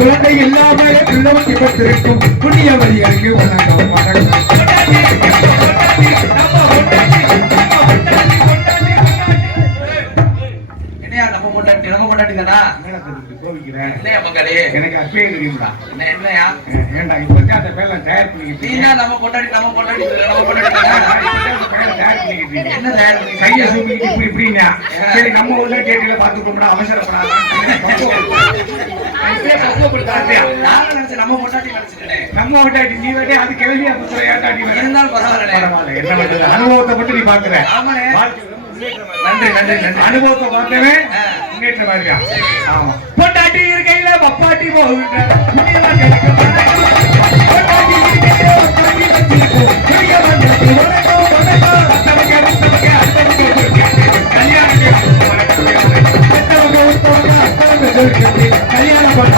குழந்தை இல்லாமலே பிள்ளை பட்டிருக்கும் புண்ணியவதிகளுக்கு வணக்கம் வணக்கம். எனக்கு அப்பயே தெரியும்டா. என்னையா ஏண்டா இப்ப அந்த பேர்ல தயார் பண்ணிக்கிட்டு நம்ம கொண்டாடி என்ன தயார் பண்ணி கையை சூப்பிக்கிட்டு இப்படி இப்படின்னா சரி நம்ம உள்ள டேட்டில பாத்துக்கோம்டா அவசரப்படாத. நம்ம கொண்டாடி நீ வேட்டே அது கேள்வியா இருந்தாலும் பரவாயில்ல. என்ன பண்றது அனுபவத்தை மட்டும் நீ பாக்குற. நன்றி நன்றி நன்றி. அனுபவத்தை பார்த்தவே முன்னேற்றம் மாதிரியா. ஆமா பொண்டாட்டி இருக்கையில பப்பாட்டி போகுது. கல்யாணம் பண்ண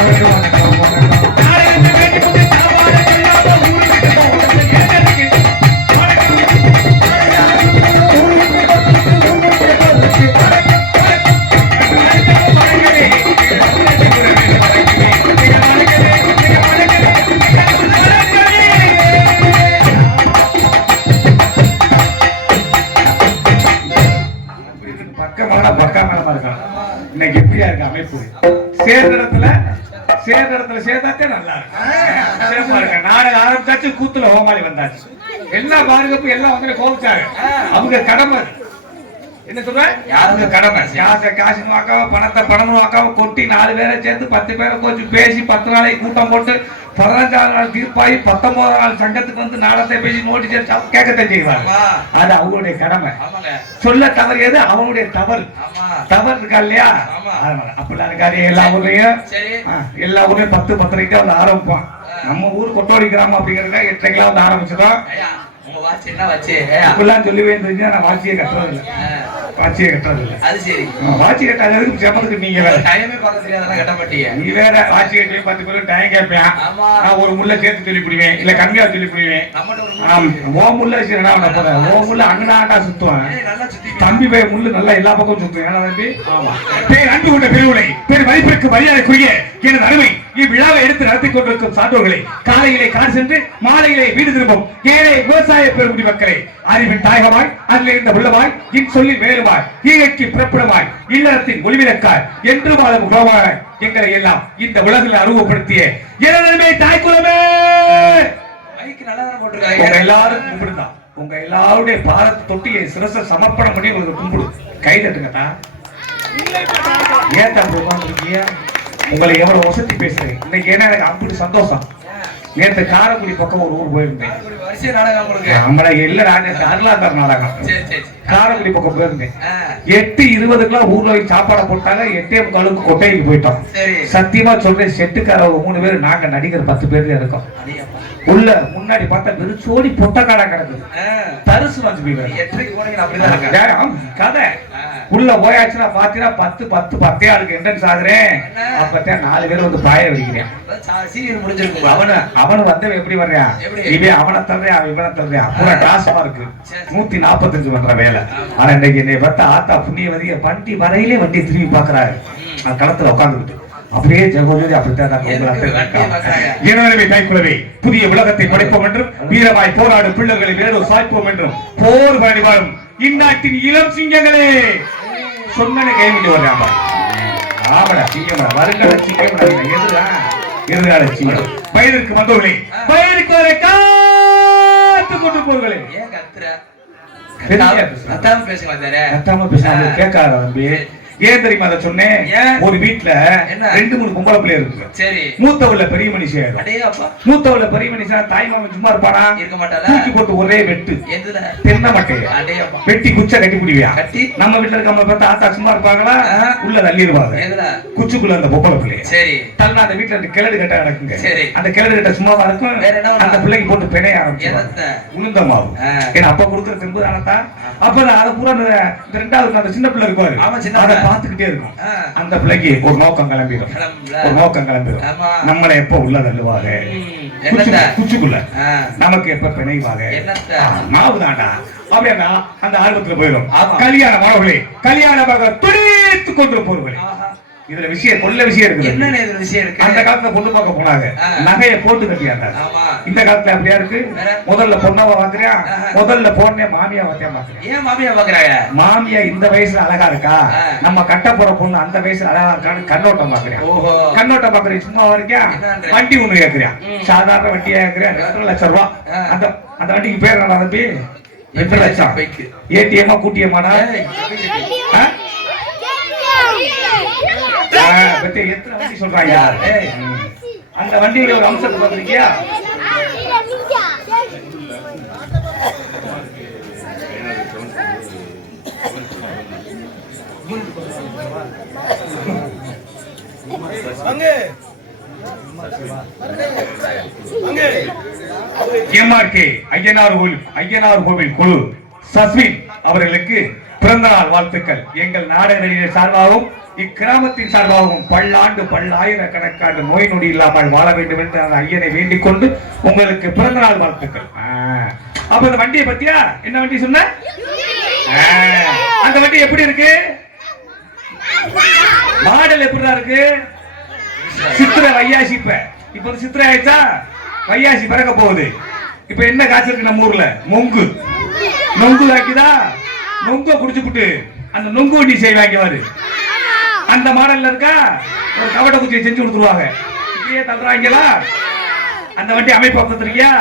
இன்னைக்கு எப்படியா இருக்கு அமைப்பு? சேர்ந்த இடத்துல சேர்ந்தாச்சே நல்லா இருக்கு. நாடக ஆரம்பிச்சாச்சு, கூத்துல ஹோமாளி வந்தாச்சு, எல்லா பாதுகாப்பு எல்லாம் வந்து கோவிச்சாங்க. அவங்க கடமை என்ன சொல்ற? யாருக்கு கடமை? காசு வாக்காவ பணத்தை பணம் வாக்காவ கொட்டி 4 பேரை சேர்ந்து 10 பேரை கொஞ்சம் பேசி 10 நாளைக்கு கூட்டம் போட்டு 15ஆம் நாள் தீர்ப்பாயி 19ஆம் நாள் சங்கத்துக்கு வந்து நாடத்தை பேசி நோட்டீஸ் கேட்கத்தான் செய்வாங்க. அது அவங்களுடைய கடமை. சொல்ல தவறியது அவங்களுடைய தவறு இருக்கா இல்லையா? அப்படிலாம் இருக்காது. எல்லா ஊர்லயும் 10-10:30 வந்து ஆரம்பிப்பான். நம்ம ஊர் கொட்டோடி கிராமம் அப்படிங்கிறத 8:00 வந்து ஆரம்பிச்சிடும். சொல்லவே நான் வாட்சியை கட்டுறது இல்லை. அது சரி, வாட்சி கட்டாததுக்கு செமதுக்கு நீங்க வேற டைமே பார்க்க தெரியாதா? கட்ட மாட்டீங்க நீ வேற. வாட்சி கட்டி 10 பேரும் டைம் கேட்பேன். நான் ஒரு முள்ள சேர்த்து சொல்லி புடுவேன், இல்ல கம்மியா சொல்லி புடுவேன். ஓ முள்ள வச்சுனா ஓ முள்ள அண்ணாண்டா சுத்துவேன். தம்பி போய் முள்ளு நல்லா எல்லா பக்கமும் சுத்துவேன். தம்பி ஆமா. பேர் அன்பு கொண்ட பெருவுளை பேர் மதிப்பிற்கு மரியாதைக்குரிய எனது அருமை இவ்விழாவை எடுத்து நடத்தி கொண்டிருக்கும் சான்றோர்களை, காலையிலே கார் சென்று மாலையிலே வீடு திரும்பும் ஏழை விவசாய பெருங்குடி மக்களே, அறிவின் தாயகமாய் அதில் இருந்த உள்ளவாய் இன்சொல்லி வேலுவாய் ஈகைக்கு பிறப்பிடமாய் இல்லறத்தின் ஒளிவிலக்காய் என்று வாழும் குலமாக எங்களை எல்லாம் இந்த உலகில் அறிமுகப்படுத்திய எனது தாய்க்குலமே உங்க எல்லாரும் கும்பிடுதான். உங்க எல்லாருடைய பாரத்தை தொட்டி சிரச சமர்ப்பணம் பண்ணி உங்களுக்கு கும்பிடு. கை தட்டுங்கடா. ஏன் தம்பி உட்காந்துருக்கீங்க? உங்களை எவ்வளவு வசதி பேசுறேன் இன்னைக்கு. ஏன்னா எனக்கு அப்படி சந்தோஷம். நேற்று காரைக்குடி பக்கம் ஒரு ஊர் போயிருந்தேன். நம்மள இல்ல அருளாதார் நாடகம். காரைக்குடி பக்கம் போயிருந்தேன். 8:20 ஊர்ல போய் சாப்பாடை போட்டாங்க. 8:45 கொட்டைக்கு போயிட்டோம். சத்தியமா சொல்றேன், செட்டுக்கார 3 பேர், நாங்க நடிகர் 10 பேர் இருக்கோம். உள்ள முன்னாடி பார்த்தா வெறுச்சோடி பொட்டக்காடா கிடக்குது. தரிசு வந்து கதை உள்ள போயாச்சுன்னா பாத்தீங்கன்னா 10 ஆளுக்கு என்ட்ரன்ஸ் ஆகுறேன். அப்பதான் 4 பேர் வந்து பாய வைக்கிறேன். அவனு வந்தவன் எப்படி வர்றியா, இவன் அவனை தர்றியா, இவனை தர்றியா, பூரா காசமா இருக்கு. 145 பண்ற வேலை. ஆனா இன்னைக்கு என்னை பார்த்தா ஆத்தா புண்ணியவதிய வண்டி வரையிலே வண்டி திரும்பி பாக்குறாரு. களத்துல உட்காந்துக்கிட்டு அப்படியே ஜெகோஜோதி அப்படித்தான். எனவே தாய்க்குலவே, புதிய உலகத்தை படைப்போம் என்றும் வீரமாய் போராடும் பிள்ளைகளை வேறு சாய்ப்போம் என்றும் போர் பண்ணி வாழும் இந்நாட்டின் இளம் சிங்கங்களே சொன்னே கைவிட்டு வர்றாங்க. ஆமடா சிங்கமா வருங்கால சிங்கம் எதிர்கால சிங்கம். பயிருக்கு வந்தவர்களே, பயிருக்கு வரை காத்து கொண்டு போர்களே. கேட்காத தம்பி. ஏன் தெரியுமா அதை சொன்னேன்? ஒரு வீட்டுல 2-3 பொம்பளை பிள்ளை இருக்கு. மூத்தவள்ள பெரிய மனுஷன். மூத்தவள்ள பெரிய மனுஷன் தாய் மாமன் சும்மா இருப்பானா? இருக்க மாட்டாங்க. தூக்கி போட்டு ஒரே வெட்டு தென்னை மட்டைய வெட்டி குச்சை கட்டி முடிவியா? நம்ம வீட்டுல இருக்க பார்த்தா ஆத்தா சும்மா இருப்பாங்களா? உள்ள தள்ளிடுவாங்க குச்சுக்குள்ள அந்த பொம்பளை பிள்ளைய. தள்ளா அந்த வீட்டுல அந்த கிழடு கட்ட நடக்குங்க. அந்த கிழடு கட்ட சும்மாவா இருக்கும். அந்த பிள்ளைக்கு போட்டு பிணைய ஆரம்பிச்சு உளுந்தமாவும். ஏன்னா அப்ப கொடுக்குற தெம்பு தானத்தா. அப்பதான் அதை பூரா இந்த 2வது அந்த சின்ன பிள்ளை இருப்பாரு பாத்துக்கிட்டே இருக்கும். அந்த பிள்ளைக்கு ஒரு நோக்கம் கிளம்பிடும். நம்மளை எப்ப உள்ள தள்ளுவாங்க குச்சுக்குள்ள, நமக்கு எப்ப பிணைவாங்க நாவுதாண்டா அப்படின்னா அந்த ஆர்வத்துல போயிடும். கல்யாண மாணவர்களே, கல்யாண துடித்து கொண்டு போறவர்களே, இதுல விஷயம் கொள்ள விஷயம் இருக்கு. என்ன விஷயம் இருக்கு? அந்த காலத்துல பொண்ணு பார்க்க போனாங்க, நகையை போட்டு கட்டியாங்க. இந்த காலத்துல அப்படியா இருக்கு? முதல்ல பொண்ணாவா பாக்குறியா? முதல்ல பொண்ணே மாமியா பாக்குறேன். ஏன் மாமியா பாக்குறாங்க? மாமியா இந்த வயசுல அழகா இருக்கா, நம்ம கட்ட போற பொண்ணு அந்த வயசுல அழகா இருக்கான்னு கண்ணோட்டம் பாக்குறேன். கண்ணோட்டம் பாக்குறேன். சும்மா வரைக்கும் வண்டி ஒண்ணு கேட்கிறேன். சாதாரண வண்டியா கேட்கிறேன். 2 லட்சம் ரூபாய். அந்த வண்டிக்கு பேர் என்ன தம்பி? 2 லட்சம். ஏடிஎம்மா கூட்டியம்மாடா? எத்தனை வண்டி சொல்றாங்க? அந்த வண்டியில ஒரு அம்சத்தை பார்த்திருக்கியா? எம்ஆர்கே ஐயனார் கோவில் குழு சஸ்வின் அவர்களுக்கு பிறந்த நாள் வாழ்த்துக்கள். எங்கள் நாடக சார்பாகவும் இக்கிராமத்தின் சார்பாகவும் பல்லாயிரக்கணக்கான நோய் நொடி இல்லாமல் வாழ வேண்டும் என்று அந்த ஐயனை வேண்டிக் கொண்டு உங்களுக்கு பிறந்த நாள் வாழ்த்துக்கள். அப்ப அந்த வண்டியை பத்தியா? என்ன வண்டி சொன்ன? அந்த வண்டி எப்படி இருக்கு? மாடல் எப்படிதான் இருக்கு? சித்திரை வையாசி. இப்ப சித்திரை ஆயிடுச்சா? வையாசி பிறக்க போகுது. இப்ப என்ன காசு இருக்கு நம்ம ஊர்ல? நொங்கு ஆக்கிதா? நொங்க குடிச்சுட்டு அந்த நொங்கு வண்டி செய்வாங்க. அந்த மாடல்ல இருக்கா? ஒரு கவட்ட குச்சியை செஞ்சு கொடுத்துருவாங்க. இப்படியே தள்ளுறாங்களா? அந்த வண்டி அமைப்பு பார்த்துருக்கியா?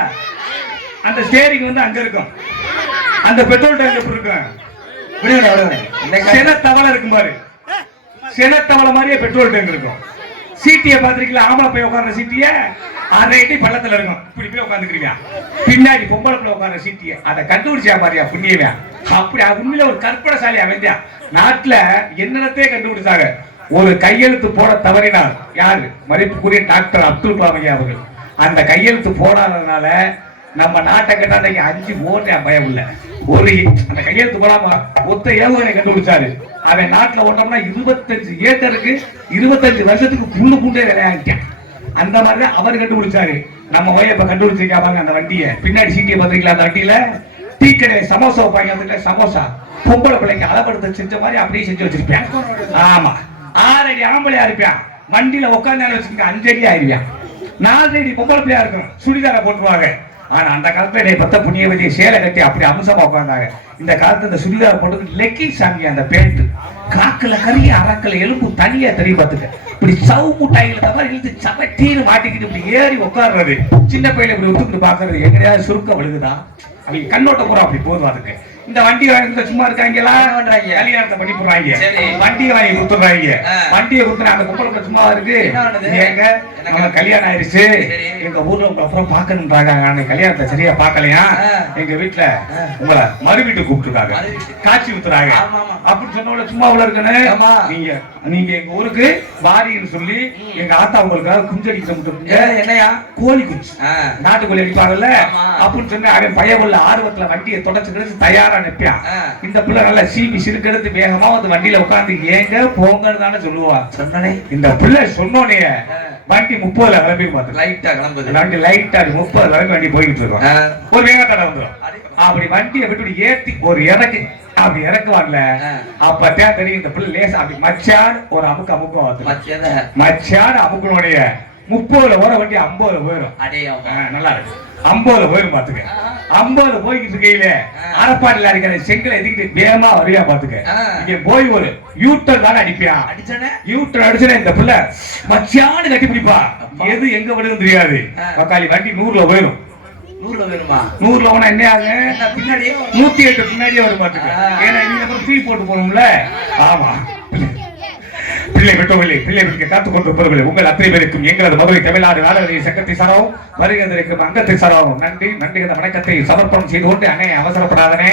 அந்த ஸ்டேரிங் வந்து அங்க இருக்கும். அந்த பெட்ரோல் டேங்க் எப்படி இருக்கும்? செனத்தவளை இருக்கும் பாரு. செனத்தவளை மாதிரியே பெட்ரோல் டேங்க் இருக்கும். சீட்டியை பார்த்திருக்கீங்களா? ஆம்பளை போய் உட்கார்ற சீட்டிய 6 அடி பள்ளத்துல இருக்கும். இப்படி போய் உட்காந்துக்கிறீங்க. பின்னாடி பொம்பளை போய் உட்கார்ற சீட்டிய அதை கண்டுபிடிச்சா பாரியா புண்ணியவா? அப்படி உண்மையில ஒரு கற்பனைசாலியா வந்தியா? நாட்டுல என்னென்னத்தையே கண்டுபிடிச்சாங்க. ஒரு கையெழுத்து போட தவறினார். யாரு? மதிப்புக்குரிய டாக்டர் அப்துல் கலாம் ஐயா அவர்கள். அந்த கையெழுத்து போடாததுனால நம்ம நாட்டை கேட்டா 5 ஓட்டு பயம் இல்ல. ஒரு அந்த கையெழுத்து போடாம ஒத்த ஏவுகணை கண்டுபிடிச்சாரு. அவன் நாட்டுல ஓட்டம்னா 25 ஏக்கருக்கு 25 வருஷத்துக்கு புல்லு பூண்டே விளையாடிட்டான். அந்த மாதிரிதான் அவர் கண்டுபிடிச்சாரு. நம்ம இப்ப கண்டுபிடிச்சிருக்காங்க அந்த வண்டியை. பின்னாடி சீட்டியை பாத்தீங்களா? அந்த வண்டியில டீ கடையில சமோசா வைப்பாங்க. சமோசா பொம்பளை பிள்ளைக்கு அளவெடுத்து செஞ்ச மாதிரி அப்படியே செஞ்சு வச்சிருப்பேன். ஆமா, 6 அடி ஆம்பளையா இருப்பான். வண்டியில உட்காந்து வச்சுக்க 5 அடி ஆயிருவான். 4 அடி பொம்பளை பிள்ளையா இருக்கும். சுடிதார போட்டுருவாங்க. ஆனா அந்த காலத்துல பத்த புண்ணியவதியை சேலை கட்டி அப்படி அம்சமா உட்கார்ந்தாங்க. இந்த காலத்துல இந்த சுடிதார போட்டு லெக்கிங் சாமி அந்த பேண்ட் காக்கல கறி அரக்கல எலும்பு தனியா தெரிய பார்த்துக்க. இப்படி சவு முட்டாய்களை தவிர இழுத்து சவட்டீன்னு மாட்டிக்கிட்டு இப்படி ஏறி உட்கார்றது. சின்ன பையில இப்படி ஒத்துக்கிட்டு பாக்குறது எங்கடையாவது சுருக்கம் விழுகுதா? அவங்க கண்ணோட்டம் பூரா அப்படி போதும். அதுக்கு இந்த வண்டி வாங்கி சும்மா இருக்காங்களா கல்யாணத்தை பண்ணி போடுறாங்க, வண்டியை வாங்கி கொடுத்துறாங்க. வண்டியை கொடுத்துனா அந்த கும்பலுக்கு சும்மா இருக்கு. எங்க நம்ம கல்யாணம் ஆயிடுச்சு, எங்க ஊர்ல உங்க அப்புறம் பாக்கணும்ன்றாங்க, கல்யாணத்தை சரியா பாக்கலையா, எங்க வீட்டுல உங்களை மறு வீட்டு கூப்பிட்டுருக்காங்க, காட்சி ஊத்துறாங்க அப்படின்னு சொன்ன சும்மா உள்ள இருக்கணும். நீங்க எங்க ஊருக்கு வாரின்னு சொல்லி எங்க ஆத்தா உங்களுக்காக குஞ்சடிக்க என்னையா கோழி குஞ்சு நாட்டுக்கோழி அடிப்பாங்கல்ல அப்படின்னு சொன்ன அவன் பையன் ஆர்வத்துல வண்டியை தொடச்சு கிடச்சு தயாரா நிற்பான். இந்த பிள்ளை நல்லா சீபி சிறுக்கெடுத்து வேகமா வந்து வண்டியில உட்காந்து ஏங்க போங்கன்னு தானே சொல்லுவா. சொன்னனே இந்த பிள்ளை சொன்னோனே வண்டி 30ல கிளம்பி பார்த்து லைட்டா கிளம்புது, வண்டி லைட்டா 30 கிளம்பி வண்டி போய்கிட்டு இருக்கோம். ஒரு வேகத்தடை வந்துடும். அப்படி வண்டியை விட்டு ஏத்தி ஒரு இறக்கு அப்படி இறக்குவாங்கல, அப்பதான் தெரியும் இந்த பிள்ளை லேசா அப்படி மச்சான் ஒரு அமுக்கு அமுக்கம் மச்சான் அமுக்கனுடைய 30ல ஓர வண்டி 50ல போயிடும். நல்லா இருக்கு, 50ல போயிடும் பாத்துக்க. 50ல போய்கிட்டு இருக்கையில அரப்பாடில இருக்கிற செங்கலை எதிக்கிட்டு வேகமா வரையா பாத்துக்க. இங்க போய் ஒரு யூட்டர் தானே அடிப்பியான், யூட்டர் அடிச்சுனா இந்த பிள்ளை மச்சான்னு கட்டி பிடிப்பா. எது எங்க விடுன்னு தெரியாது. பக்காளி வண்டி 100ல போயிடும். 100ல போனா என்ன ஆகு, பின்னாடியே 108 பின்னாடியே வரும் பாத்துக்க. ஏன்னா நீங்க தீ போட்டு போறோம்ல. ஆமா பிள்ளை பெற்றோர்களே, பிள்ளை பெற்ற காத்துக் கொண்டிருப்பவர்களே, உங்கள் அத்தனை பேருக்கும் எங்களது மதுரை தமிழ்நாடு நாடக சங்கத்தை சாராவும் வருகிறதற்கும் அங்கத்தை சாராவும் நன்றி நன்றி. அந்த வணக்கத்தை சமர்ப்பணம் செய்து கொண்டு அண்ணே அவசரப்படாதனே,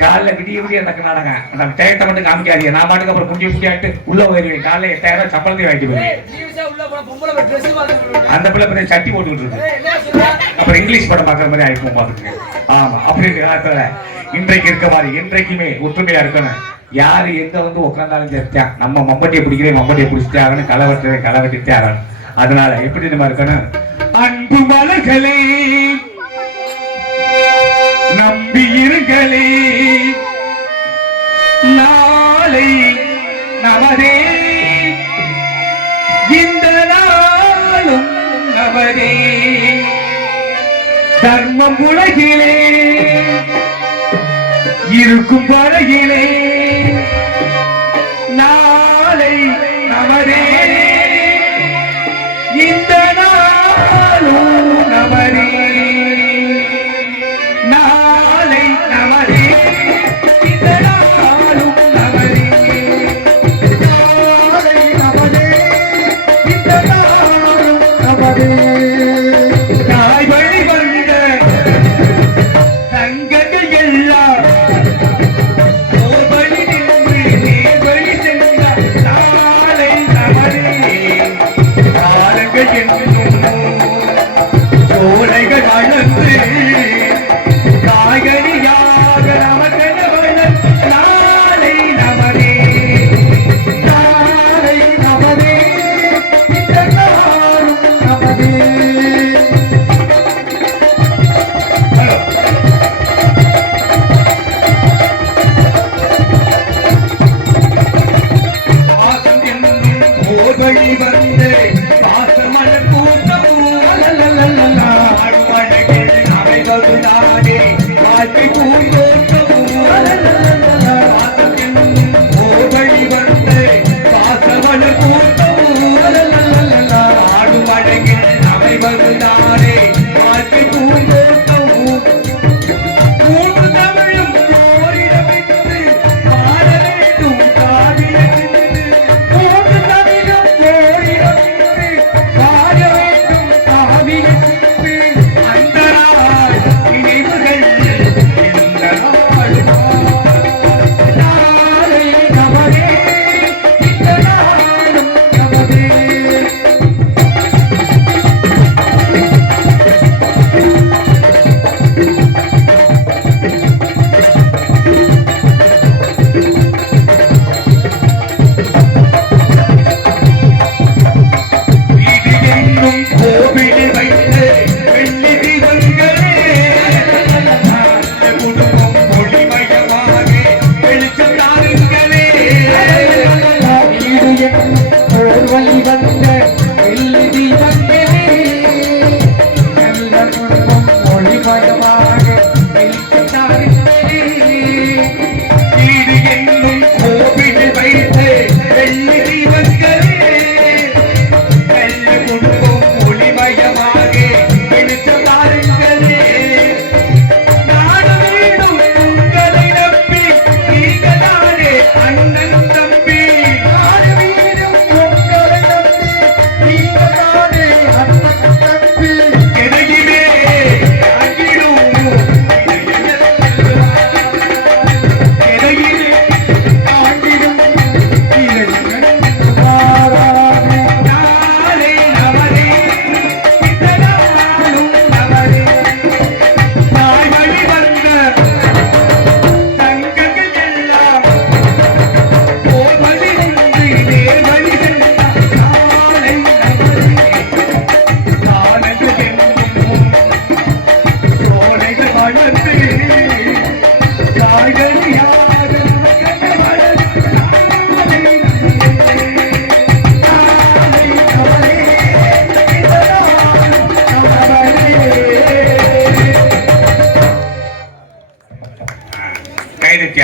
காலைல விடிய விடிய நடக்க நாடகம் அந்த டயத்தை மட்டும் காமிக்காதீங்க. நான் பாட்டுக்கு அப்புறம் குண்டி குண்டியாட்டு உள்ள போயிருவேன். காலைல 8000 சம்பளத்தையும் வாங்கிட்டு போயிருவேன். அந்த பிள்ளை பிள்ளை சட்டி போட்டுக்கிட்டு இருக்கு, அப்புறம் இங்கிலீஷ் படம் பார்க்குற மாதிரி ஆயிப்போம் பாத்துக்கு. ஆமா அப்படின்ற காலத்துல இன்றைக்கு இருக்க மாதிரி என்றைக்குமே ஒற்றுமையா இருக்கணும். யாரு எங்க வந்து உட்கார்ந்தாலும் சேர்த்தா நம்ம மம்பட்டியை பிடிக்கிறேன், மம்பட்டியை பிடிச்சிட்டே ஆகணும், களை வெட்டிட்டே ஆகணும். அதனால எப்படி நம்ம இருக்கணும், அன்பு மலர்களே நம்பி இருங்களே, நாளை நமதே இந்த நாளும் நமதே, தர்மம் உலகிலே இருக்கும் வரையிலே நாளை நமதே இந்த நாளும் நமதே, நாளை நமதே இந்த நாளும் நமதே, நாளை நமதே இந்த நாளும் நமதே. தாய் வழி வந்த தங்கங்கள் எல்லாம் சோலைகள் வளர்ந்து காய்கறியாக நமக்கென வளர்ந்து நாளை நமதே, நாளை நமதே இந்த நாளும் நமதே. பாசம் என்னும் போர்வழி வந்து பாசமலர் வாழ்க்கை பூந்தோட்டமும் ஓகழி வந்து பாசமலர் கூட்டமும் ஆடும் அழகில் அமைவதுதானே வாழ்க்கை பூந்தோட்டமும். மூன்று தமிழும் ஓரிடமிட்டு பாட வேண்டும் காவியமிட்டு, மூன்று தமிழும் ஓரிடமிட்டு பாட வேண்டும் காவியமிட்டு, அந்த நாள் நினைவுகள்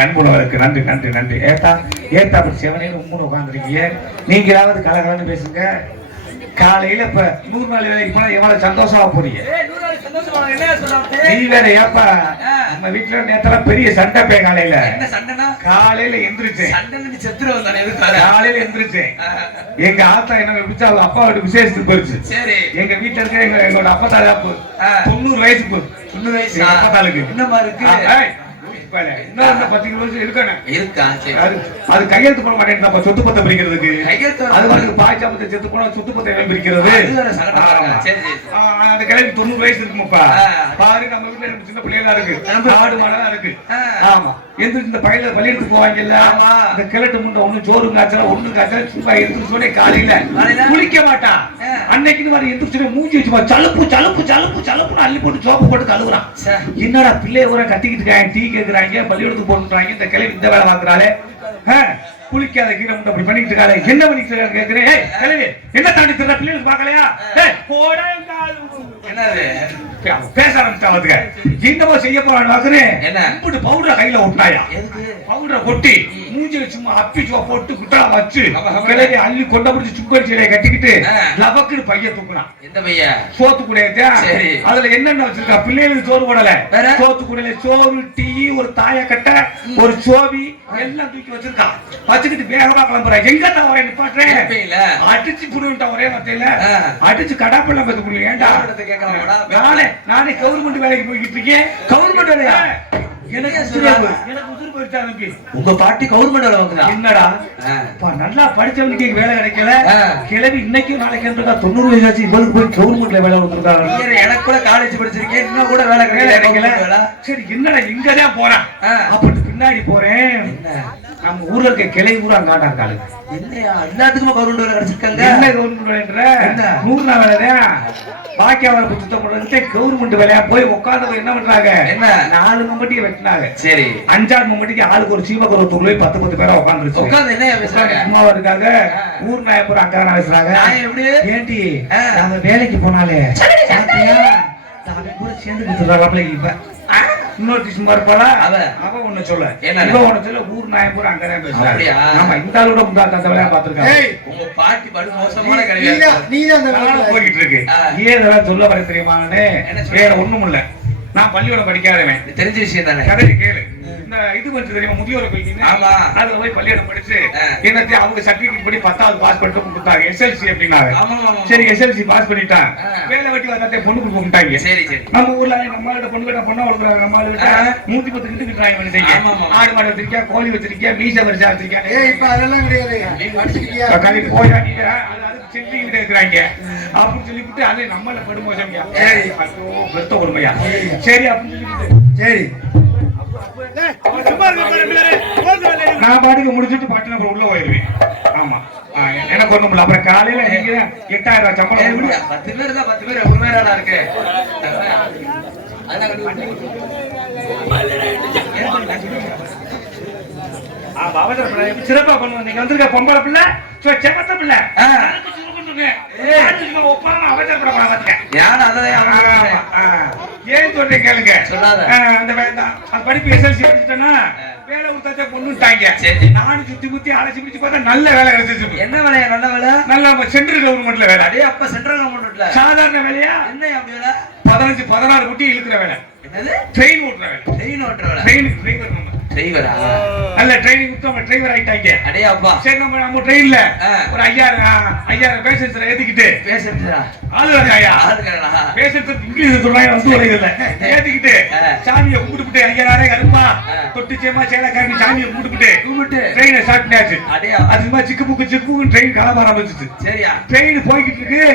அன்புள்ளவருக்கு நன்றி நன்றி நன்றி. ஏத்தா அப்படி செவனையில உம்முன்னு உட்காந்துருக்கீங்க. நீங்களாவது கலகலன்னு பேசுங்க. காலையில இப்ப 100 நாள் வேலைக்கு போனா எவ்வளவு சந்தோஷமா போறீங்க. நீ வேற ஏப்பா நம்ம வீட்டுல நேரத்துல பெரிய சண்டை போய் காலையில என்ன சண்டைனா காலையில எந்திரிச்சேன் காலையில எந்திரிச்சேன். எங்க ஆத்தா என்ன விழிச்சா அவங்க அப்பா வீட்டு விசேஷத்துக்கு போயிடுச்சு. சரி எங்க வீட்டுல இருக்க எங்களோட அப்பா தாலா 90 வயசு போகுது. 90 வயசு அப்பா தாலுக்கு என்னமா இருக்கு அது கையெழுத்து போட மாட்டேன். சொத்து பத்தை பிரிக்கிறதுக்கு அது பாய்ச்சாமத்தை செத்து போனா சொத்து பத்தை பிரிக்கிறது. அந்த கிழமை 90 வயசு இருக்குமாப்பா பாரு. நம்ம வீட்டுல சின்ன பிள்ளைகளா இருக்கு ஆடு மாடெல்லாம் இருக்கு. ஆமா எந்திரிச்சு இந்த பயில பள்ளியெடுத்து போவாங்கல்ல இந்த கிழட்டு முண்டை ஒண்ணு சோறு காய்ச்சல ஒண்ணு காய்ச்சல சும்மா எந்திரிச்சோடே காலையில குளிக்க மாட்டான். அன்னைக்குன்னு வர எந்திரிச்சு மூஞ்சி வச்சுமா சலுப்பு சலுப்பு சலுப்பு சலுப்புன்னு அள்ளி போட்டு சோப்பு போட்டு கழுவுறான். என்னடா பிள்ளைய ஊரை கத்திக்கிட்டு இருக்காங்க டீ கேட்கறாங்க பள்ளிக்கூடத்துக்கு போட்டுறாங்க. இந்த கிளவி இந்த வேலை பார்க்கறாளே குளிக்காத கீரை முட்டை அப்படி பண்ணிட்டு இருக்காளே என்ன பண்ணிட்டு இருக்காரு கேட்கிறேன். கிளவி என்ன தாண்டி திற பிள்ளைகளுக்கு பார்க்கலையா பேச ஆரம்பிச்சாங்க. என்னவோ செய்ய போறான்னு பாக்குறேன். பவுடரை கையில ஒட்டாயா பவுடரை கொட்டி மூஞ்சில சும்மா அப்பி சும்மா போட்டு குட்டா வச்சு கிளவி அள்ளி கொண்ட பிடிச்சி சுக்கர் சீலையை கட்டிக்கிட்டு லபக்குன்னு பைய தூக்குனான். எந்த பைய சோத்து கூடையா அதுல என்னென்ன வச்சிருக்கா பிள்ளைகளுக்கு சோறு போடல சோத்து கூடையில சோறு டீ ஒரு தாய கட்ட ஒரு சோவி எல்லாம் தூக்கி வச்சிருக்கா. வச்சுக்கிட்டு வேகமா கிளம்புறேன். எங்க தான் ஒரே நிப்பாட்டுறேன் அடிச்சு புடுங்கிட்டா ஒரே வார்த்தையில அடிச்சு கடாப்பெல்லாம் பத்து புள்ளி ஏண்டா நானே கவர்மெண்ட் வேலைக்கு போய்கிட்டு இருக்கேன். கவர்மெண்ட் வேலையா எனக்கு உசுறு போயிடுச்சா அனுப்பி உங்க பாட்டி கவர்மெண்ட் வேலை வாங்குதா என்னடா நல்லா படிச்சவனுக்கு வேலை கிடைக்கல. கிளவி இன்னைக்கும் நாளைக்கு 90 வயசாச்சு இவளுக்கு போய் கவர்மெண்ட்ல வேலை கொடுத்துருக்காங்க. எனக்கு கூட காலேஜ் படிச்சிருக்கேன் இன்னும் கூட வேலை கிடைக்கல. சரி என்னடா இங்கதான் போறேன் அப்படி பின்னாடி போறேன். நம்ம ஊர்ல இருக்க கிளை ஊரா காட்டா காலு என்னையா எல்லாத்துக்குமே கவர்மெண்ட் வேலை கிடைச்சிருக்காங்க. என்ன கவர்மெண்ட் வேலைன்ற 100 நாள் வேலைதான் பாக்கி அவரை சுத்தம் பண்றதுக்கு கவர்மெண்ட் வேலையா போய் உட்கார்ந்து என்ன பண்றாங்க என்ன 4 மம்பட்டியை வெட்டினாங்க. சரி 5ஆவது மம்பட்டிக்கு ஆளுக்கு ஒரு சீமக்கரத்தூர்ல போய் 10 பேரா உட்காந்துருச்சு. உட்காந்து என்ன பேசுறாங்க சும்மாவா இருக்காங்க. ஊர் நாயப்பூர் அக்கா பேசுறாங்க. ஏண்டி நாம வேலைக்கு போனாலே கூட சேர்ந்து கொடுத்துறாங்க. இப்ப இன்னொரு சும்மா இருப்பாளா அவ ஒண்ணு சொல்ல இவ ஒண்ணு சொல்ல ஊர் நாயப்பூர் அங்கதான் பேசுறாங்க. ஆமா இந்த ஆளோட முந்தாத்த வேலையா பாத்துருக்காங்க. உங்க பாட்டி படு மோசமான கிடையாது நீதான் அந்த வேலை போயிட்டு இருக்கு. ஏன் இதெல்லாம் சொல்ல வர தெரியுமானே வேற ஒண்ணும் இல்ல. நான் பள்ளியோட படிக்காதவன் தெரிஞ்ச விஷயம் தானே. கதை கேளு. இந்த இது வந்து தெரியுமா முதியோரை போயிட்டீங்க. ஆமா அதுல போய் பள்ளியோட படிச்சு என்னத்தை அவங்க சர்டிபிகேட் படி 10வது பாஸ் பண்ணிட்டு கொடுத்தாங்க SLC அப்படின்னாங்க. சரி SLC பாஸ் பண்ணிட்டான் வேலை வெட்டி வந்தாத்தே பொண்ணு கொடுத்தாங்க. சரி சரி நம்ம ஊர்ல நம்மளோட பொண்ணு கிட்ட பொண்ணா வளர்க்குறாங்க. நம்மளோட 110 கிட்ட கிட்டாங்க பண்ணிட்டீங்க. ஆடு மாடு வச்சிருக்கியா கோழி வச்சிருக்கியா மீச வரிசா வச்சிருக்கியா. இப்ப அதெல்லாம் கிடையாது படிச்சிருக்கியா கலை போயா நீங்க அது செஞ்சுக்கிட்டு இருக்கிறாங்க அப்படின்னு சொல்லிவிட்டு அது நம்மள படுமோசம்யா. சரி ஐயோ பெருத்த கொடுமையா. சரி அப்படின்னு சொல்லிட்டு சரி நான் பாட்டுக்கு முடிச்சுட்டு பாட்டு அப்புறம் உள்ள போயிருவேன். ஆமா எனக்கு ஒண்ணும் இல்ல. அப்புறம் காலையில நீங்க 8000 ரூபாய் சம்பளம் 10 பேர் தான் 10 பேர் ஒரு மேல இருக்கு. சிறப்பா பண்ணுவோம். நீங்க வந்திருக்க பொம்பளை பிள்ளை செமத்த பிள்ளை ஏன் சொல்றேன் கேளுங்க. படிப்பு SLC படிச்சுட்டேன்னா வேலை கொடுத்தா பொண்ணுட்டாங்க. நானும் சுத்தி குத்தி அழைச்சி பிடிச்சு பார்த்தா நல்ல வேலை கிடைச்சிச்சு. என்ன வேலையா நல்ல வேலை நல்ல சென்ட்ரல் கவர்மெண்ட்ல வேலை. அதே அப்ப சென்ட்ரல் கவர்மெண்ட்ல சாதாரண வேலையா என்ன வேலை 15-16 குட்டி இழுக்கிற வேலை. ட்ரெயின் ஓட்டுற வேலை. ட்ரெயின் ஓட்டுற வேலை ட்ரெயினுக்கு டிரைவர் டிரைவரா நல்ல ட்ரைனிங் கொடுத்து அவங்க டிரைவர் ஆயிட்டாங்க. அடே அப்பா சரி நம்ம ட்ரெயின்ல ஒரு 5000 பேசஞ்சர் ஏத்திக்கிட்டு பேசஞ்சரா ஆளுங்கயா பேசஞ்சர் இங்கிலீஷ் சொல்றாங்க வந்து வரல ஏத்திக்கிட்டு சாமியை கும்பிட்டுட்டு 5000 கருப்பா தொட்டி சேமா சேல காமி சாமியை கும்பிட்டுட்டு ட்ரெயினை ஸ்டார்ட் பண்ணியாச்சு. அடே அதுமா சிக்கு புக்கு ட்ரெயின் கிளம்ப ஆரம்பிச்சிச்சு. சரியா ட்ரெயின் போய்கிட்டு இருக்கு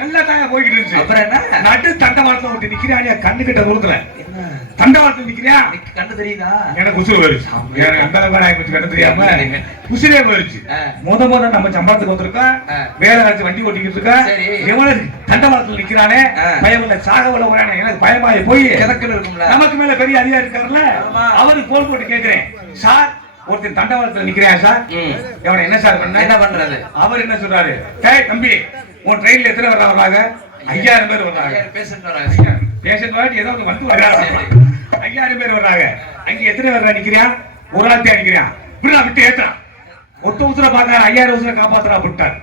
நல்லா தான் போய்கிட்டு இருந்துச்சு. அப்புறம் என்ன நடு தண்டவாளத்துல விட்டு நிக்கிறானியா கண்ணு கிட்ட நூறுக்கல தண்டவாளத்துல நிக்கிறியா கண்ணு தெரியுதா எனக்கு உசுறு போயிருச்சு. அந்த அளவுக்கு கண்ணு தெரியாம உசுரே போயிருச்சு. முத நம்ம சம்பளத்துக்கு வந்திருக்கோம் வேலை காட்சி வண்டி ஓட்டிக்கிட்டு இருக்கா எவ்வளவு தண்டவாளத்துல நிக்கிறானே பயமில்ல சாக உள்ள எனக்கு பயமாயி போய் நமக்கு மேல பெரிய அதிகாரி இருக்காருல்ல அவருக்கு கோல் போட்டு கேட்கிறேன். சார் ஒருத்தன் தண்டவாளத்துல நிக்கிறேன் சார் எவனை என்ன சார் பண்ண என்ன பண்றது. அவர் என்ன சொல்றாரு தம்பி உன் ட்ரெயின்ல எத்தனை வர்றாங்க 5000 பேர் வர்றாங்க. பேஷண்ட் ஏதோ வந்து வர்றாங்க 5000 பேர் வர்றாங்க. அங்க எத்தனை வர்றா நிக்கிறியா ஒரு ஆள் அடிக்கிறான் விடா விட்டு ஏத்துறான் ஒத்த உசுர பாக்க 5000 உசுர காப்பாத்துறா விட்டார்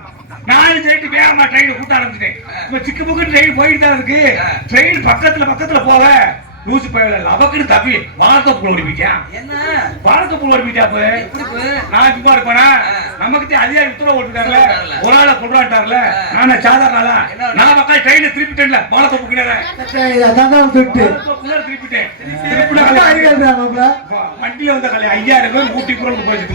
நாலு சைட்டு வேகமா ட்ரெயின் கூட்ட ஆரம்பிச்சிட்டேன் இப்ப சிக்கு புக்கு ட்ரெயின் போயிட்டு தான் இருக்கு ட்ரெயின் பக்கத்துல போவ லூசு பயல அவக்குன்னு தப்பி வாரத்தோப்புல ஓடிப்பிட்டான் என்ன வாரத்தோப்புல ஓடிப்பிட்டா நான் சும்மா இருப்பேனா நமக்கு அதிகாரி உத்தரவு ஓட்டுட்டார்ல ஒரு ஆளை கொண்டாட்டார்ல நான் சாதாரண ஆளா நான் மக்கள் ட்ரெயினை திருப்பிட்டேன்ல வாரத்தோப்பு திருப்பிட்டேன் வண்டியில வந்த கலை 5000 பேர் ஊட்டி குரல் போயிட்டு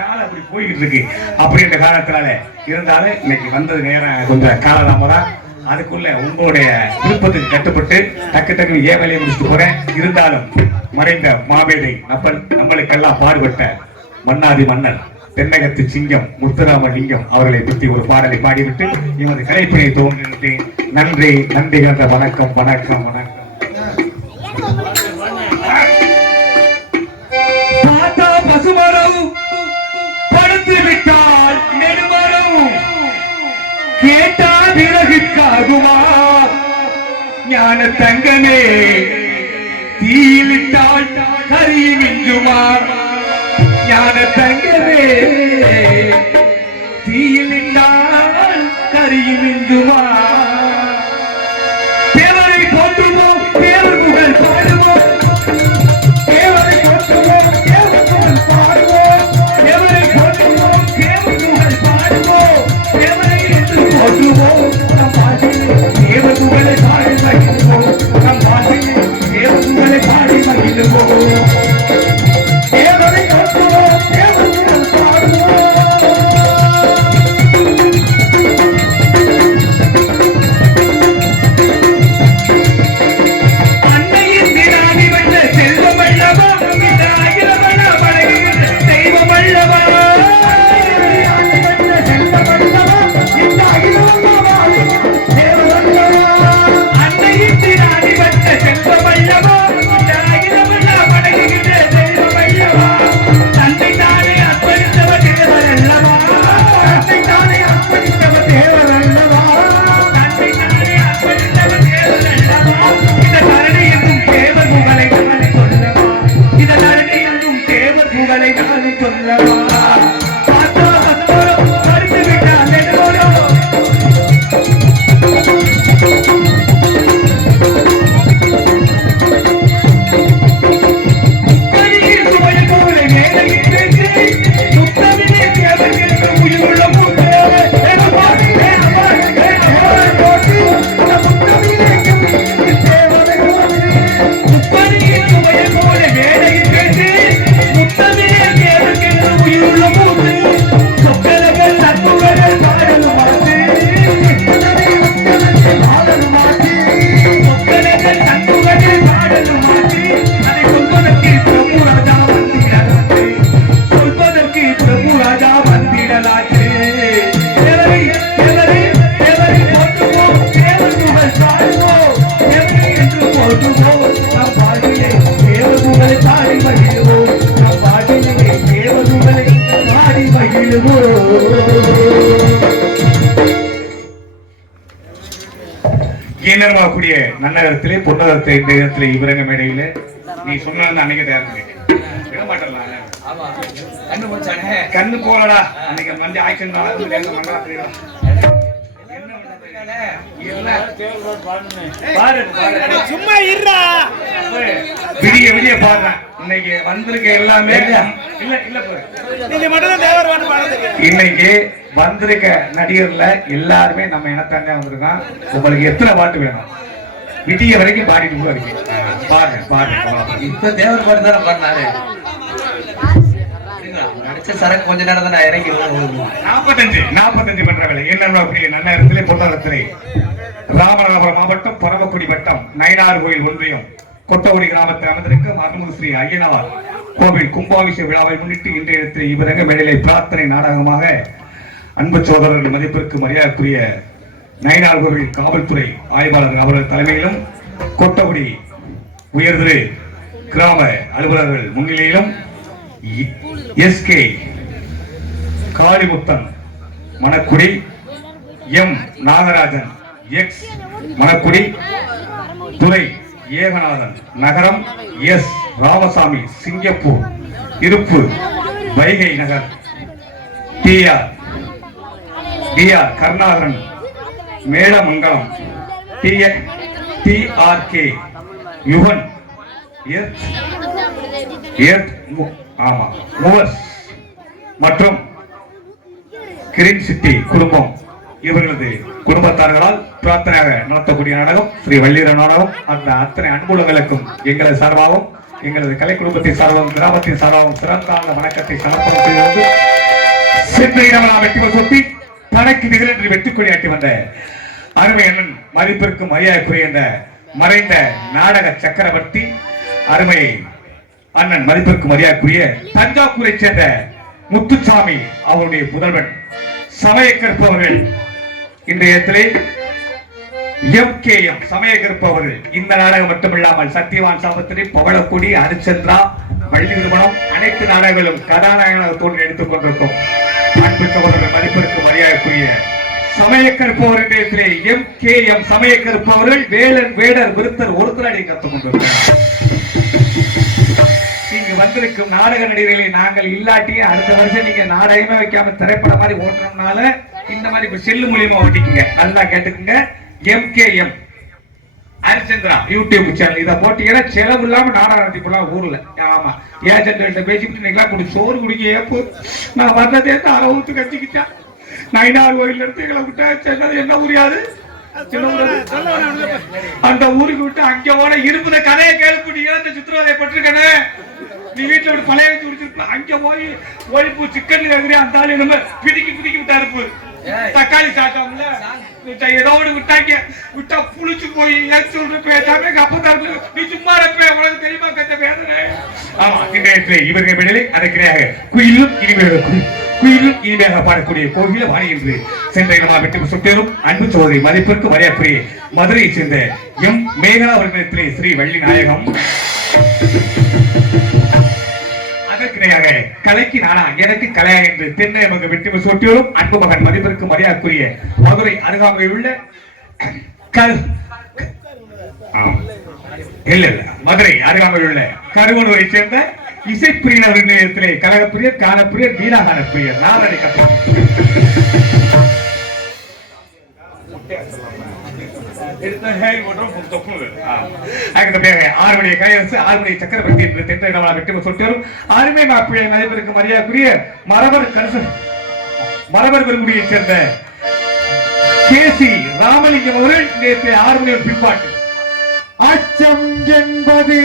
கால அப்படி போய்கிட்டு இருக்கு அப்படின்ற காலத்தினால இருந்தாலும் இன்னைக்கு வந்தது நேரம் கொஞ்சம் காலதாமதான் அதுக்குள்ள உங்களுடைய விருப்பத்துக்கு கட்டுப்பட்டு டக்கு டக்கு ஏன் வேலையை முடிச்சுட்டு போறேன் இருந்தாலும் மறைந்த மாவேதை நம்மளுக்கெல்லாம் பாடுபட்ட மன்னாதி மன்னர் தென்னகத்து சிங்கம் முத்துராமலிங்கம் அவர்களை பற்றி ஒரு பாடலை பாடிவிட்டு எமது கலைப்பினை தோன்றினேன் நன்றி நன்றி என்ற வணக்கம் வணக்கம் வணக்கம் பசுமரம் படுத்து விட்டால் நெடுமரம் கேட்டா விறகுக்காகுமா ஞான தங்கமே தீயிலிட்டால் கறி மிஞ்சுமா ஞான தங்கமே தீயிலிட்டால் கறி மிஞ்சுமா தேவரை போற்றுவோம் தேவர் புகழ் பாடுவோம் தேவரை போற்றுவோம் தேவர் புகழ் பாடுவோம் தேவரை போற்றுவோம் தேவர் புகழ் பாடுவோம் தேவரை என்று போற்றுவோம் நம் பாட்டிலே தேவர் புகழை பாடி மகிழ்வோம் நம் பாட்டிலே தேவர் புகழை பாடி மகிழ்வோம் தேவரை போற்றுவோம் தேவர் புகழ் பாடுவோம் கூடிய நன்னகரத்திலே பொன்னகரத்தை இந்த இடத்திலே இவரங்க மேடையில நீ சொன்ன அன்னைக்கு கண்ணு போலடா அன்னைக்கு மஞ்ச ஆக்சன் சும்மா இருடா விடிய விடிய பாடுறேன் இன்னைக்கு வந்திருக்க எல்லாமே இல்ல இல்ல இன்னைக்கு வந்திருக்க நடிகர்ல எல்லாருமே நம்ம இனத்தாங்க வந்திருக்கோம் உங்களுக்கு எத்தனை பாட்டு வேணும் விடிய வரைக்கும் பாடிட்டு கூட இருக்கு பாருங்க பாருங்க இப்ப தேவர் பாட்டு தானே பாடினாரு நடிச்ச சரக்கு கொஞ்ச நேரம் தான் இறங்கி 45 பண்ற வேலை என்ன அப்படி நல்ல இடத்துல பொருளாதாரத்திலே ராமநாதபுரம் மாவட்டம் பரமக்குடி வட்டம் நயினார் கோயில் ஒன்றியம் கொட்டகுடி கிராமத்தில் அமர்ந்திருக்கும் அருள்மிகு ஸ்ரீ ஐயனார் கோவில் கும்பாபிஷேக விழாவை முன்னிட்டு இன்றைய இடத்தில் இவரங்க மேடையிலே பிரார்த்தனை நாடகமாக அன்பு சோதரர்கள் மதிப்பிற்கு மரியாதைக்குரிய நயினார் கோவில் காவல்துறை ஆய்வாளர் அவர்கள் தலைமையிலும் கொட்டகுடி உயர்திரு கிராம அலுவலர்கள் முன்னிலையிலும் S K Kalimuthan Manakudi M Nagarajan ex Manakudi துறை ஏகநாதன், நகரம் எஸ் ராமசாமி, சிங்கப்பூர், இருப்பு வைகை நகர், டிஆர் கருணாகரன், மேலமங்கலம், டிஆர்கே யுவன், மற்றும் கிரீன் சிட்டி குடும்பம் இவர்களது குடும்பத்தார்களால் பிரார்த்தனையாக நடத்தக்கூடிய நாடகம் ஸ்ரீ வள்ளிர நாடகம். அந்த அத்தனை அன்புலங்களுக்கும் எங்களது சார்பாகவும் எங்களது கலை குடும்பத்தின் சார்பாகவும் கிராமத்தின் சார்பாகவும் சிறந்த வணக்கத்தை சமர்ப்பணம் செய்து சென்று வெற்றி சொப்பி தனக்கு நிகழ்ச்சி வெற்றிக்கொடியாட்டி வந்த அருமை அண்ணன் மதிப்பிற்கும் மரியாதைக்குரிய இந்த மறைந்த நாடக சக்கரவர்த்தி அருமை அண்ணன் மதிப்பிற்கும் மரியாதைக்குரிய தஞ்சாவூரை சேர்ந்த முத்துசாமி அவருடைய புதல்வன் சமய கற்பவர்கள் இன்றைய MKM சமய கற்பவர்கள் இந்த நாடகம் மட்டுமில்லாமல் சத்தியவான் சாபத்திரி, புகழக்குடி, அரிச்சந்திரா, வள்ளி நிறுவனம் அனைத்து நாடகங்களும் கதாநாயகனாக தோன்றி எடுத்துக் கொண்டிருக்கும் அன்பு சகோதரர்கள் மதிப்பிற்கு மரியாதைக்குரிய சமய கற்பவர்கள் MKM சமய கற்பவர்கள் வேலன் வேடர் விருத்தர் ஒருத்தராடி கத்துக் கொண்டிருக்கிறார். நீங்க வந்திருக்கும் நாடக நடிகர்களை நாங்கள் இல்லாட்டியும் அடுத்த வருஷம் நீங்க நாடகமே வைக்காம திரைப்பட மாதிரி ஓட்டுறதுனால இந்த மாதிரி செல்லு மூலியமா ஓட்டிக்குங்க. நல்லா கேட்டுக்குங்க. MKM ஹரிச்சந்திரா யூடியூப் சேனல் இதை போட்டீங்கன்னா செலவு இல்லாம நாடகம் நடத்திக்கலாம் ஊர்ல. ஆமா, ஏஜென்ட் பேசிக்கிட்டு நீங்களா குடி சோறு குடிக்க ஏப்பு நான் வந்ததே அறவுத்து கட்டிக்கிட்டேன். நயினார் கோயில் எடுத்து எங்களை விட்டா சென்னது என்ன ஊரியாது அந்த ஊருக்கு விட்டு அங்க போன இருப்புத கதையை கேள்வி அந்த சித்திரவதை பட்டிருக்கனே. நீ வீட்டுல ஒரு பழைய குடிச்சிருப்ப அங்க போய் ஒழிப்பு சிக்கன் அந்த ஆளு நம்ம பிதிக்கி விட்டா இருப்பு தக்காளி சாட்டாம்ல ஏதோடு விட்டாங்க விட்டா புளிச்சு போய் அப்பதான் நீ சும்மா இருப்ப உனக்கு தெரியுமா கத்த வேதனை. ஆமா, இவர்கள் விடலை அதற்கிடையாக குயிலும் இனிமையாக பாடக்கூடிய கோவில வாணி என்று சென்ற வெற்றி சுட்டேரும் அன்பு சோதரி மதிப்பிற்கு மரியாதைக்குரிய மதுரையை சேர்ந்த மேகலா அவர்களிடத்திலே ஸ்ரீ வள்ளி நாயகம். அதற்கிடையாக கலைக்கு நானா எனக்கு கலையா என்று தென்னை மக வெற்றி சுட்டியோரும் அன்பு மகன் மதிப்பிற்கு மரியாதைக்குரிய மதுரை அருகாமையில் உள்ள மதுரை அருகாமையில் உள்ள கருவனூரை சேர்ந்த இசைப்பிரியனவர்களிடத்திலே கலகப்பிரியர், காணப்பிரியர், வீணாகான பிரியர், நாரணி ஆறுமணிய கலையரசு, ஆறுமணிய சக்கரவர்த்தி என்று தென்னை வெற்றி சொட்டரும் அருமை மாப்பிள்ளை மதிப்பிற்கு மரியாதைக்குரிய மரபர் பெருங்குடியை சேர்ந்த கேசி ராமலிங்கம் அவர்கள் நேற்று ஆறுமணியில் பின்பாட்டு அச்சம் என்பது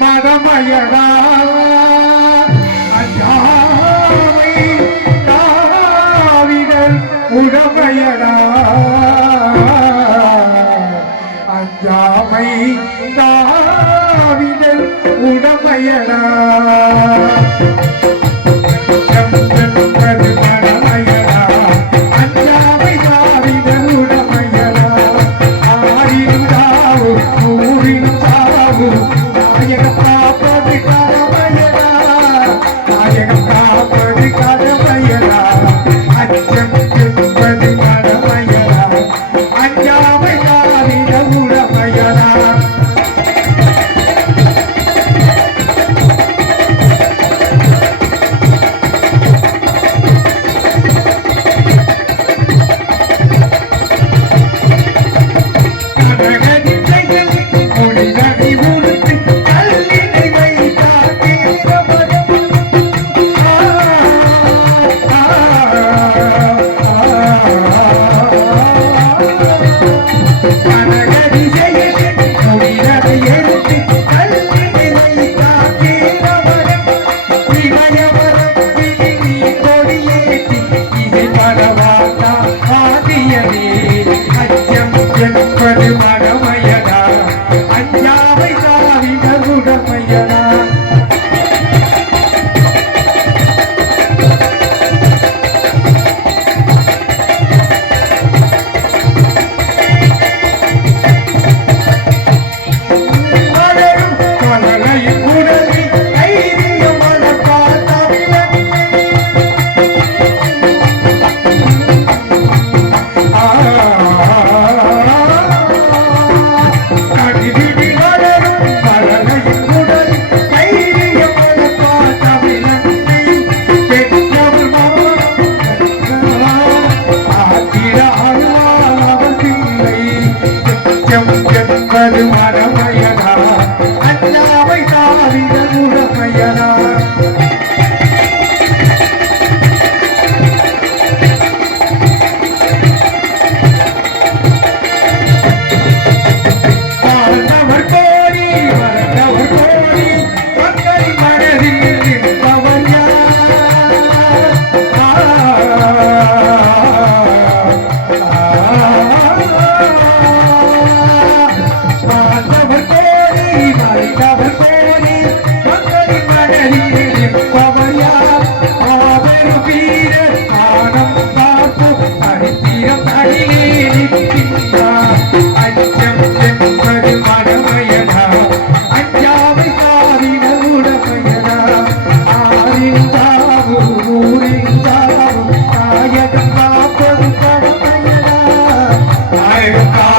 மதமயடா அஞ்சாமை தாவிடல் உடமையடா அஞ்சாமை தாவிடல் உடமையடா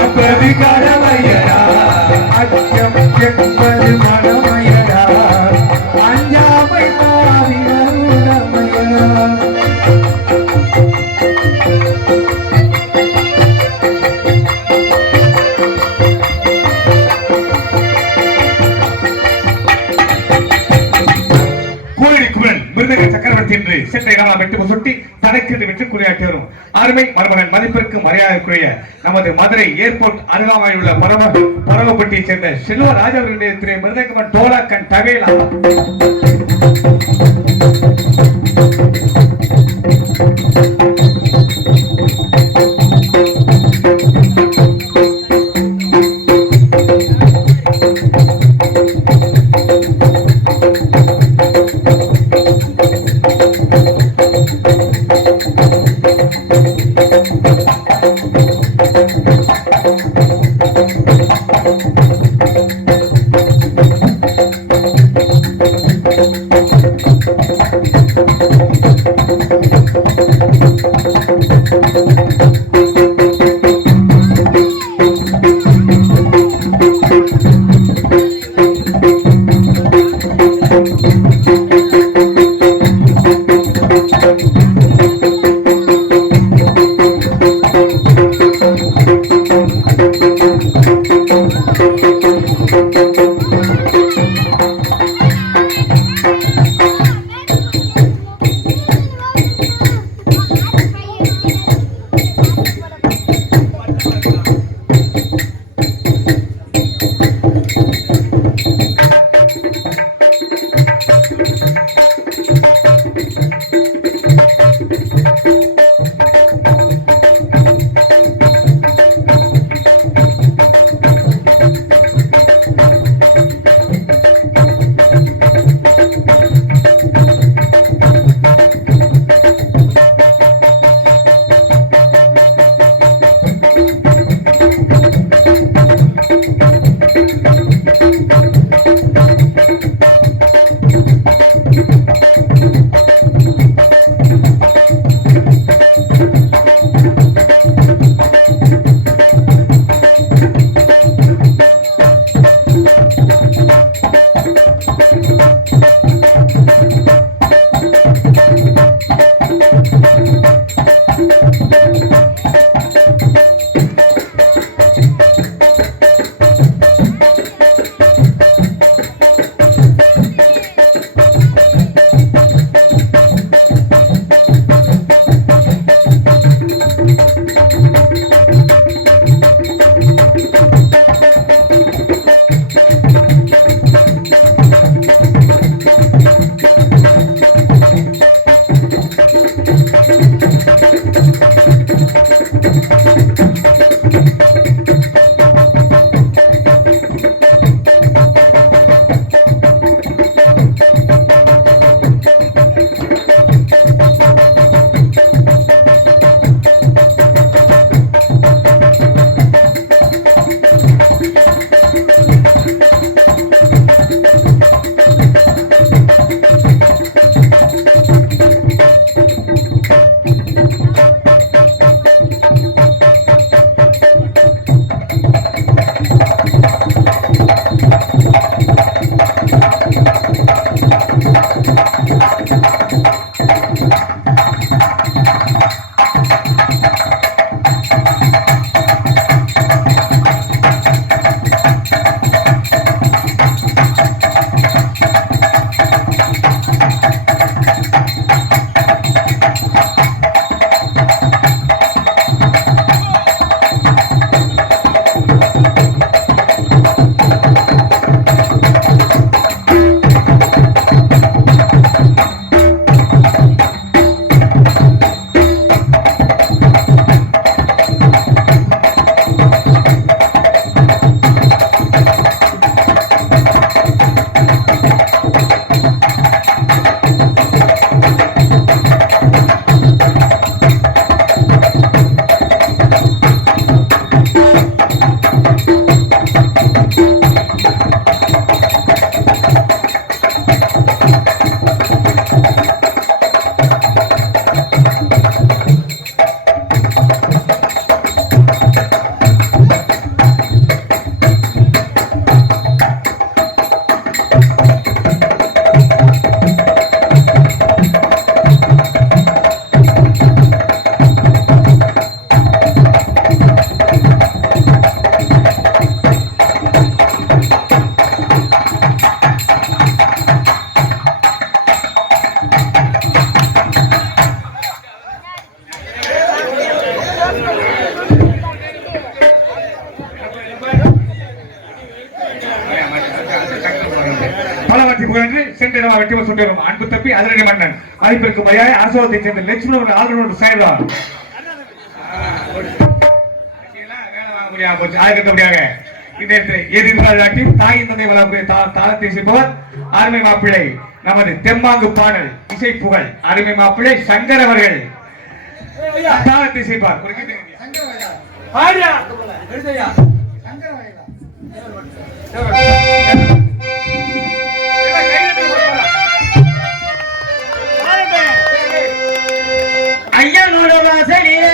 காப்பது கடமையடா அச்சம் என்பது மனமையடா அஞ்சாமை பாவினருடமையடா சக்கரவர்த்தி என்று சென்னை வெட்டு சுட்டி தனக்கென்று வெற்றி குறியாற்றி வரும் அருமை மருமகன் மதிப்பிற்கு மரியாதைக்குரிய நமது மதுரை ஏர்போர்ட் அருகாமையில் உள்ள பரவப்பட்டியை சேர்ந்த செல்வராஜ் அவர்களுடைய திரு மிருதங்கமன் டோலாக்கன் தவேலா என்று நம்ம வெற்றி சொல்லிடுறோம். அன்பு தப்பி அதிரடி மன்னன் மதிப்பிற்கு மரியாதை அரசோகத்தை சேர்ந்த லட்சுமணன் ஆளுநர் சாய்வார் தாயின் தந்தை வளர்ப்புடைய தாளத்தை இசைப்பவர் அருமை மாப்பிள்ளை நமது தெம்மாங்கு பாடல் இசை புகழ் அருமை மாப்பிள்ளை சங்கர் அவர்கள் தாளத்தை இசைப்பார். ஐயனோட வாசலிலே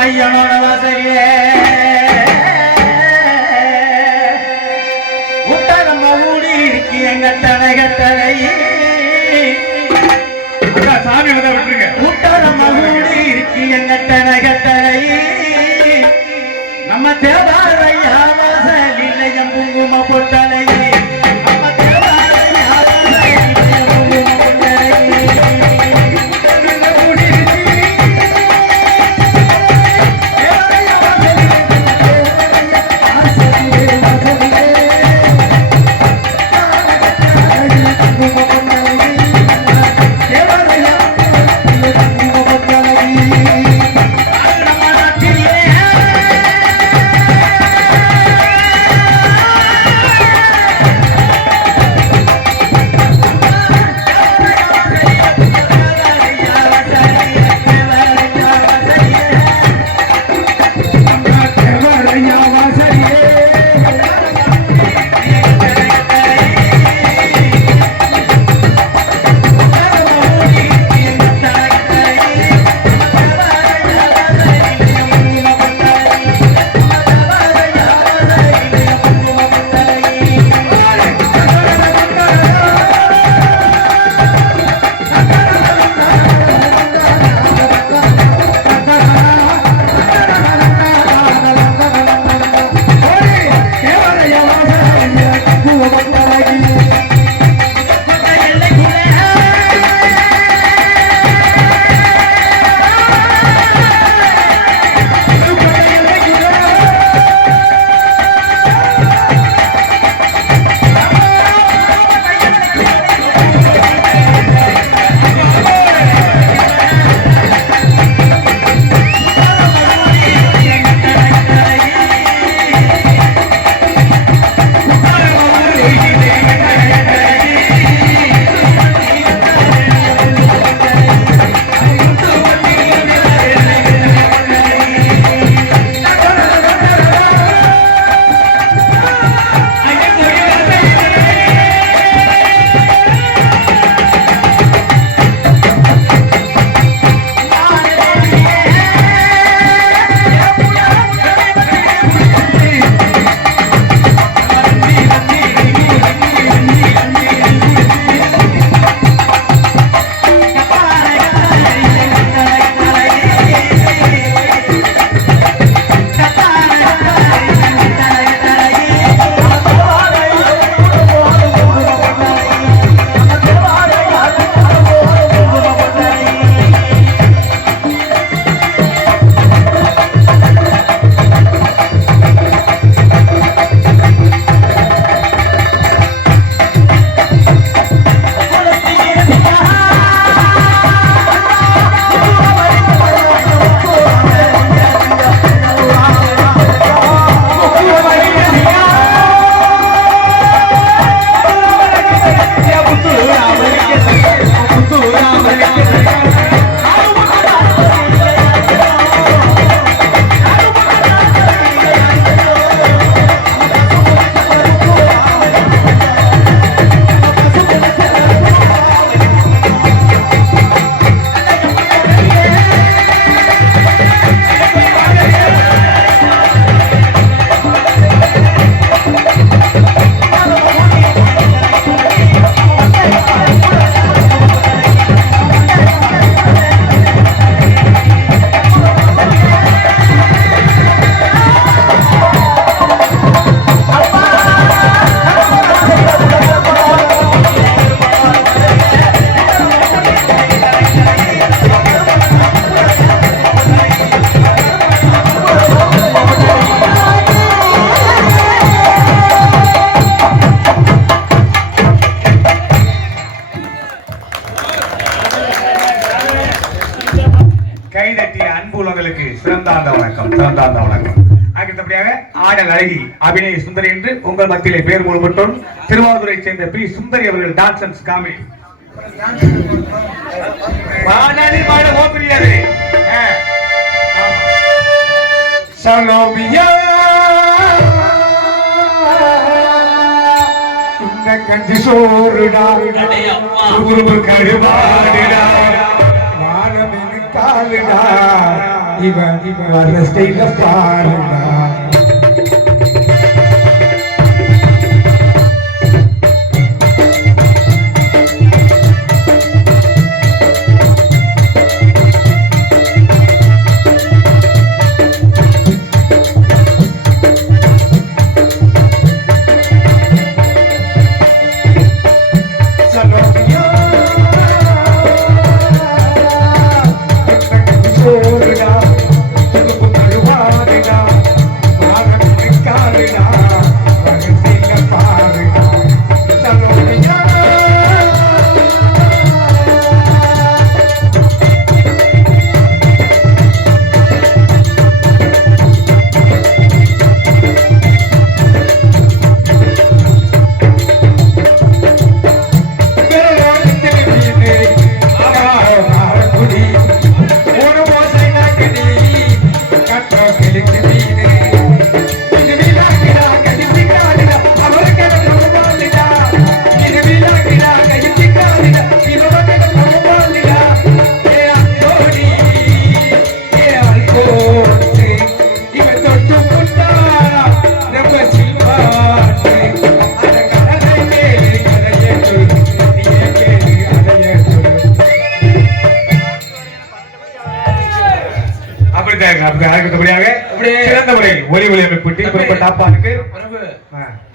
ஐயனோட வாசலிலே உட்டரம்ம ஊடி இருக்கி எங்க தனகத்தனை சாமி வந்தா விட்டுருங்க. உட்டரம்ம ஊடி இருக்கி எங்க தனகத்தனை நம்ம தேவாரையா வாசலிலே குங்கும பொட்டலை வணக்கம். அடுத்தபடியாக ஆடல் அழகி அபிநய சுந்தரி என்று உங்கள் மத்தியிலே பேர் மூலப்பட்டோம். திருவாரூரை சேர்ந்த பி சுந்தரி அவர்கள் டான்ஸ் அண்ட் காமெடி சலோமியா இந்த கஞ்சி சோறுடா குருபு கருவாடுடா வானமின் காலுடா இவன் வர ஸ்டைல பாருடா.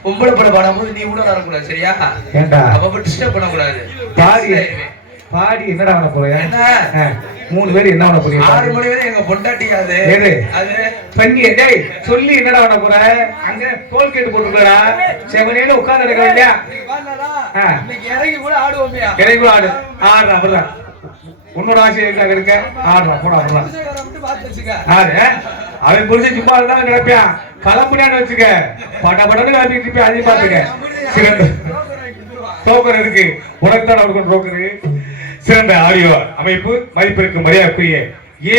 பொம்பளை பட பாடும்போது நீ கூட வரக்கூடாது சரியா? பாடி என்னடா பண்ண போறியா? மூணு பேர் என்ன பண்ண போறீங்க? 6 மணி வரை எங்க பொண்டாட்டி அது பண்ணி சொல்லி என்னடா பண்ண போற? அங்க டோல் கேட் போட்டுக்கடா செவனேல உட்கார்ந்து இருக்க வேண்டியா? இறங்கி கூட ஆடுவோமே. இறங்கி கூட ஆடு ஆடுறா அப்படிதான் உன்னோட ஆசை இருக்க ஆடுறா போடா ஆடு. அவன் புரிஞ்சு சும்மா இருந்தாலும் கிடப்பான் கிளம்புனான்னு வச்சுக்க பட படன்னு கிளம்பிட்டு இருப்பேன். அதையும் பாத்துக்க சிறந்த டோக்கர் இருக்கு உனக்கு தான் அவருக்கு டோக்கரு. சிறந்த ஆடியோ அமைப்பு மதிப்பிற்கு மரியாதைக்குரிய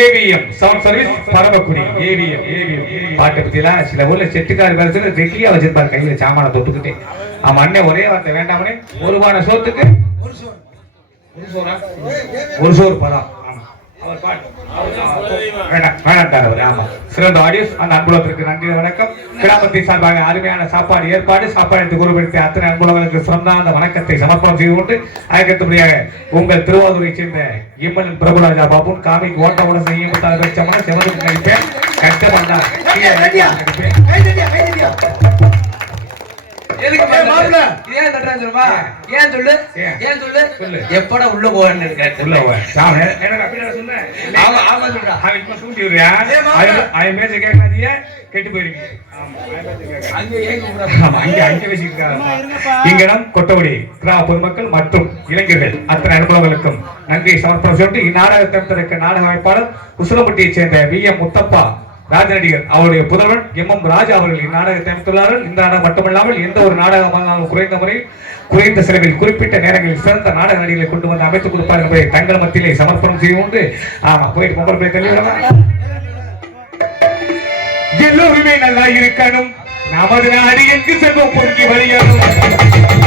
AVM sound service Paramakudi AVM பாட்டை பத்திலாம் சில ஊர்ல செட்டுக்காரு பேர் சொல்லி ரெட்டியா வச்சிருப்பாரு கையில சாமான தொட்டுக்கிட்டே. அவன் அண்ணன் ஒரே வார்த்தை வேண்டாமனே ஒரு பான சோத்துக்கு ஒரு சோறு படம் சிறந்த ஆடியோஸ் அந்த அன்புலத்திற்கு நன்றி வணக்கம். கிராமத்தின் சார்பாக அருமையான சாப்பாடு ஏற்பாடு சாப்பாடு குருபடுத்திய அத்தனை அன்புலங்களுக்கு சிறந்த வணக்கத்தை சமர்ப்பணம் செய்து கொண்டு அதுக்கடுத்தபடியாக உங்கள் திருவாரூரை சேர்ந்த எம்எல்ஏ பிரபுராஜா பாபு காமிக் ஓட்டோட செய்யும் செவனுக்கு நடிப்பேன் கஷ்டப்பட்டா எப்படா உள்ள போவேன்னு கெட்டு போயிருக்கீங்க. இங்கிடம் கொட்டவடி கிராம பொதுமக்கள் மற்றும் இளைஞர்கள் அத்தனை அனுபவங்களுக்கும் நன்றி சமர்ப்பணம் செய்து இந்நாடகத்தை நாடக அமைப்பாளர் உசிலம்பட்டியைச் சேர்ந்த வி.எம். முத்தப்பா ராஜநடிகர் அவருடைய புதல்வன் எம்.எம். ராஜா அவர்கள் இந்நாடகத்தை அமைத்துள்ளார்கள். இந்த நாடகம் மட்டுமல்லாமல் எந்த ஒரு நாடகமானாலும் குறைந்த முறையில் குறைந்த செலவில் குறிப்பிட்ட நேரங்களில் சிறந்த நாடக நடிகளை கொண்டு வந்து அமைத்துக் கொடுப்பார் என்பதை தங்கள் மத்தியிலே சமர்ப்பணம் செய்து கொண்டு போயிட்டு பொங்கல் போய் தெளிவாக எல்லோருமே நல்லா இருக்கணும். நமது நாடு எங்கு செல்வம் பொறுக்கி வழியாகும்.